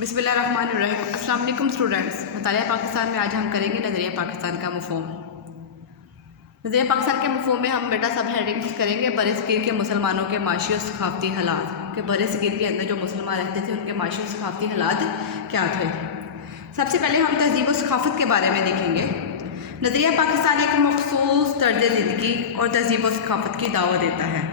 बिस्मिल्लाहिर्रहमानिर्रहीम। अस्सलाम वालेकुम स्टूडेंट्स। मुतालिया पाकिस्तान में आज हम करेंगे नज़रिया पाकिस्तान का मफ़हूम। नज़रिया पाकिस्तान के मफ़हूम में हम बेटा सब हेडिंग्स करेंगे बरसगीर के मुसलमानों के माशी और सकाफ़ती हालात कि बरसगीर के अंदर जो मुसलमान रहते थे उनके माशी और सकाफ़ती हालात क्या थे। सबसे पहले हम तहज़ीब और सकाफ़त के बारे में देखेंगे। नज़रिया पाकिस्तान एक मखसूस तर्ज ज़िंदगी और तहज़ीब और सकाफ़त की दावत देता है।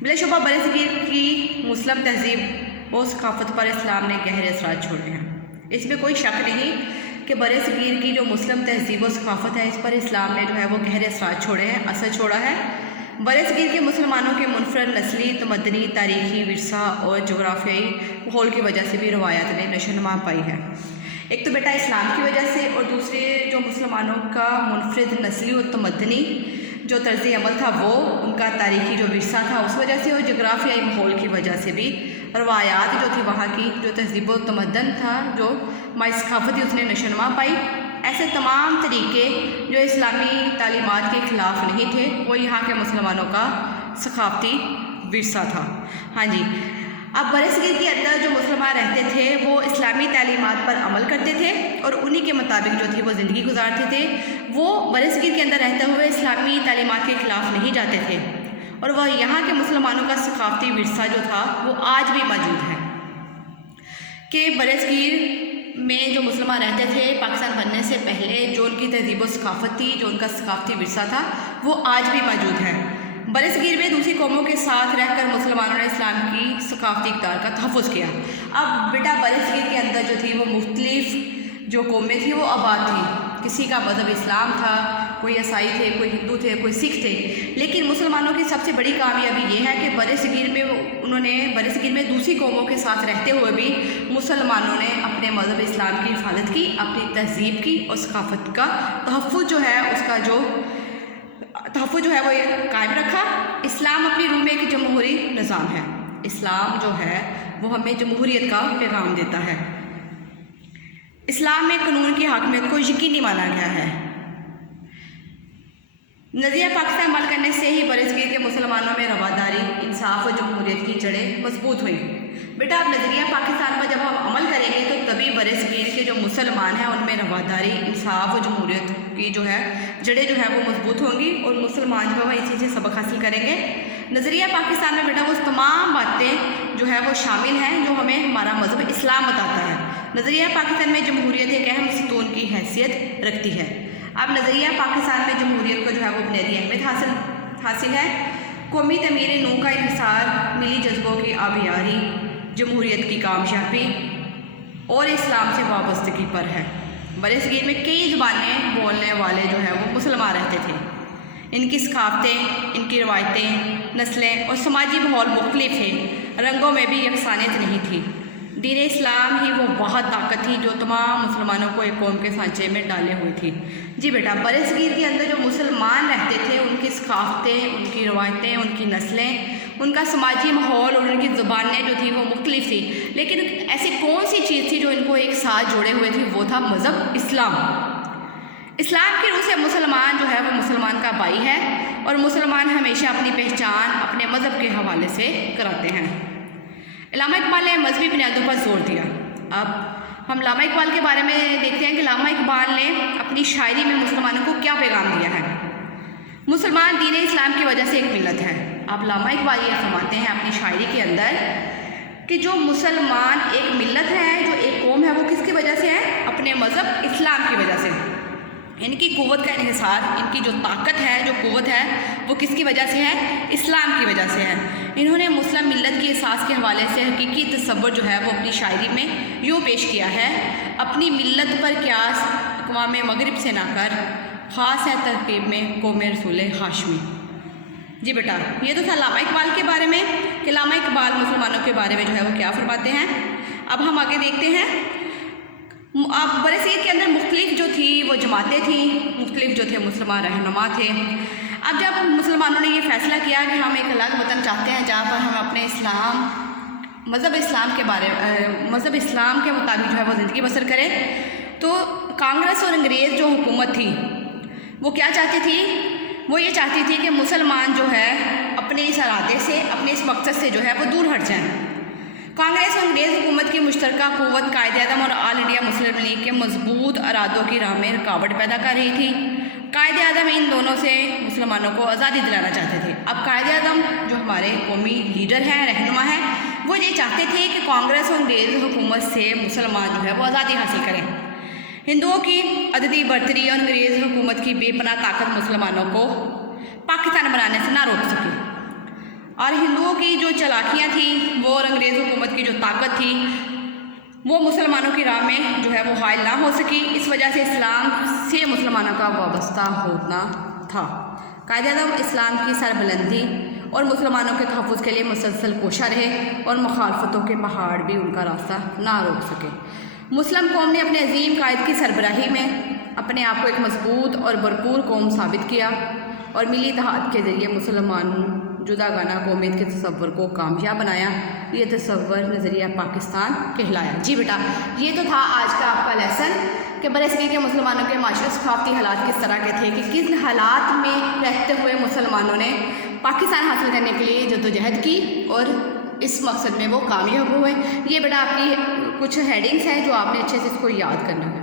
बिलाशुबा बरसगीर की मुस्लिम तहज़ीब और सकाफ़त पर इस्लाम ने गहरे असरात छोड़े हैं। इसमें कोई शक नहीं कि बरसगीर की जो मुस्लिम तहज़ीब और सकाफ़त है इस पर इस्लाम ने जो है वो गहरे असरात छोड़े हैं, असर छोड़ा है। बरसगीर के मुसलमानों के मुनफरद नस्ली, तमदनी, तारीख़ी विरसा और जोग्राफियाई माहौल की वजह से भी रवायात ने नशोनुमा पाई है। एक तो बेटा इस्लाम की वजह से और दूसरे जो मुसलमानों का मुनफरद नस्ली और तमदनी जो तर्ज़ अमल था वो उनका तारीख़ी जो विरसा था उस वजह से और जोग्राफियाई माहौल की वजह से भी रवायात जो थी वहाँ की जो तहज़ीब व तमद्दन था जो माई सकाफ़त उसने नशोनुमा पाई। ऐसे तमाम तरीके जो इस्लामी तालीमात के ख़िलाफ़ नहीं थे वो यहाँ के मुसलमानों का सकाफ़ती विरसा था। हाँ जी, अब बरसगीर के अंदर जो मुसलमान रहते थे वो इस्लामी तालीमात पर अमल करते थे और उन्हीं के मुताबिक जो थी वो ज़िंदगी गुजारते थे। वो बरसगीर के अंदर रहते हुए इस्लामी तालीमात के ख़िलाफ़ नहीं जाते थे और वह यहाँ के मुसलमानों का सकाफ़ती विरसा जो था वो आज भी मौजूद है कि बरसगीर में जो मुसलमान रहते थे पाकिस्तान बनने से पहले जो उनकी तहज़ीब व सकाफ़त थी, जो उनका सकाफ़ती विरसा था वो आज भी मौजूद है। बरसगीर में दूसरी कौमों के साथ रहकर मुसलमानों ने इस्लाम की सकाफ़ती इक़्तिदार का तहफ़्फ़ुज़ किया। अब बेटा बरसगीर के अंदर जो थी वो मुख्तलिफ़ जो कौमें थी वो आबाद थी। किसी का मज़हब इस्लाम था, कोई ईसाई थे, कोई हिंदू थे, कोई सिख थे, लेकिन मुसलमानों की सबसे बड़ी कामयाबी ये है कि बरसगीर में दूसरी कौमों के साथ रहते हुए भी मुसलमानों ने अपने मज़हब इस्लाम की हिफाजत की, अपनी तहज़ीब की और सकाफ़त का तहफ़्फ़ुज़ जो है उसका जो तहफ़्फ़ुज़ जो है वो ये कायम रखा। इस्लाम अपनी रूह में एक जमहूरी निज़ाम है। इस्लाम जो है वो हमें जमहूरियत का पैगाम देता है। इस्लाम में कानून की हाकमियत को यकीनी माना गया है। नज़रिया पाकिस्तान अमल करने से ही बरसगीर के मुसलमानों में रवादारी, इंसाफ और जमहूरियत की जड़ें मजबूत हुई। बेटा अब नज़रिया पाकिस्तान पर जब हम अमल करेंगे तो तभी बरसगीर के जो मुसलमान हैं उनमें रवादारी, इंसाफ और जमहूरियत की जो है जड़ें जो है वो मजबूत होंगी और मुसलमान जो है इसी से सबक हासिल करेंगे। नज़रिया पाकिस्तान में बेटा वो तमाम बातें जो है वो शामिल हैं जो हमें हमारा मज़हब इस्लाम बताता है। नज़रिया पाकिस्तान में जमहूरियत एक अहम सतून की हैसियत रखती है। अब नज़रिया पाकिस्तान में जमहूरियत को जो है वो बुनियादी अहमियत हासिल है। कौमी तमीर नू का इंहिसार, मिली जज्बों की आबियारी, जमहूरियत की कामयाबी और इस्लाम से वाबस्तगी पर है। बरसगीर में कई ज़बानें बोलने वाले जो है वो मुसलमान रहते थे। इनकी सकाफ़तें, इनकी रवायतें, नस्लें और समाजी माहौल मुख्तलिफ थे। रंगों में भी यकसानियत नहीं थी। दीन इस्लाम ही वो बहुत ताकत थी जो तमाम मुसलमानों को एक कौम के सांचे में डाले हुई थी। जी बेटा, बरसगीर के अंदर जो मुसलमान रहते थे उनकी सकाफ़तें, उनकी रवायतें, उनकी नस्लें, उनका समाजी माहौल और उनकी ज़ुबानें जो थी वो मुख्तलिफ थी, लेकिन ऐसी कौन सी चीज़ थी जो इनको एक साथ जोड़े हुए थी, वो था मज़हब इस्लाम। इस्लाम की रूह से मुसलमान जो है वो मुसलमान का भाई है और मुसलमान हमेशा अपनी पहचान अपने मज़हब के हवाले से कराते हैं। अल्लामा इकबाल ने मजहबी बुनियादों पर जोर दिया। अब हम अल्लामा इकबाल के बारे में देखते हैं कि अल्लामा इकबाल ने अपनी शायरी में मुसलमानों को क्या पैगाम दिया है। मुसलमान दीन इस्लाम की वजह से एक मिलत है। अब अल्लामा इकबाल ये फरमाते हैं अपनी शायरी के अंदर कि जो मुसलमान एक मिलत है, जो एक कौम है, वो किसकी वजह से है? अपने मज़हब इस्लाम की वजह से। इनकी क़ुव्वत का इन्हिसार, इनकी जो ताकत है, जो क़ुव्वत है, वो किसकी वजह से है? इस्लाम की वजह से है। इन्होंने मुस्लिम मिल्लत की एहसास के हवाले से हकीकी तसव्वुर जो है वो अपनी शायरी में यूँ पेश किया है। अपनी मिल्लत पर क्यास अक़वाम मग़रिब से ना कर, ख़ास है तरकीब में कौम रसूल हाशमी। जी बेटा, ये तो था अल्लामा इकबाल के बारे में कि अल्लामा इकबाल मुसलमानों के बारे में जो है वो क्या फरमाते हैं। अब हम आगे देखते हैं। अब बरसगीर के अंदर मुख्तलिफ जो थी वो जमातें थी, मुख्तलिफ जो थे मुसलमान रहनुमा थे। अब जब मुसलमानों ने ये फ़ैसला किया कि हम एक अलग वतन चाहते हैं जहाँ पर हम अपने मज़हब इस्लाम के मुताबिक जो है वो ज़िंदगी बसर करें, तो कांग्रेस और अंग्रेज़ जो हुकूमत थी वो क्या चाहती थी? वो ये चाहती थी कि मुसलमान जो है अपने इस इरादे से, अपने इस मकसद से जो है वो दूर हट जाएं। कांग्रेस और अंग्रेज़ हुकूमत की मुश्तरका क़ुव्वत कायद-ए-आज़म और ऑल इंडिया मुस्लिम लीग के मजबूत इरादों की राह में रुकावट पैदा कर रही थी। कायद-ए-आज़म इन दोनों से मुसलमानों को आज़ादी दिलाना चाहते थे। अब कायद-ए-आज़म जो हमारे कौमी लीडर हैं, रहनुमा हैं, वो ये चाहते थे कि कांग्रेस और अंग्रेज़ हुकूमत से मुसलमान जो है वो आज़ादी हासिल करें। हिंदुओं की अददी बर्तरी और अंग्रेज़ हुकूमत की बेपनाह ताकत मुसलमानों को पाकिस्तान बनाने से ना रोक सके, और हिंदुओं की जो चालाकियाँ थी वो और अंग्रेज़ हुकूमत की जो ताकत थी वो मुसलमानों की राह में जो है वो हायल ना हो सकी। इस वजह से इस्लाम से मुसलमानों का वाबस्ता होना था। कायद-ए-आज़म इस्लाम की सरबुलंदी और मुसलमानों के तहफ़्फ़ुज़ के लिए मुसलसल कोशा रहे और मुखालफतों के पहाड़ भी उनका रास्ता ना रोक सके। मुस्लिम कौम ने अपने अजीम कायद की सरबराही में अपने आप को एक मजबूत और भरपूर कौम साबित किया और मिली इत्तेहाद के ज़रिए मुसलमान जुदागाना कौमियत के तसव्वुर को कामयाब बनाया। ये तसव्वुर नज़रिया पाकिस्तान कहलाया। जी बेटा, ये तो था आज का आपका लेसन कि बरसगीर के मुसलमानों के माशरे सक़ाफ़ती हालात किस तरह के थे कि किन हालात में रहते हुए मुसलमानों ने पाकिस्तान हासिल करने के लिए जद्दोजहद की और इस मकसद में वो कामयाब हुए। ये बेटा आपकी कुछ हेडिंग्स हैं जो आपने अच्छे से इसको याद करना है।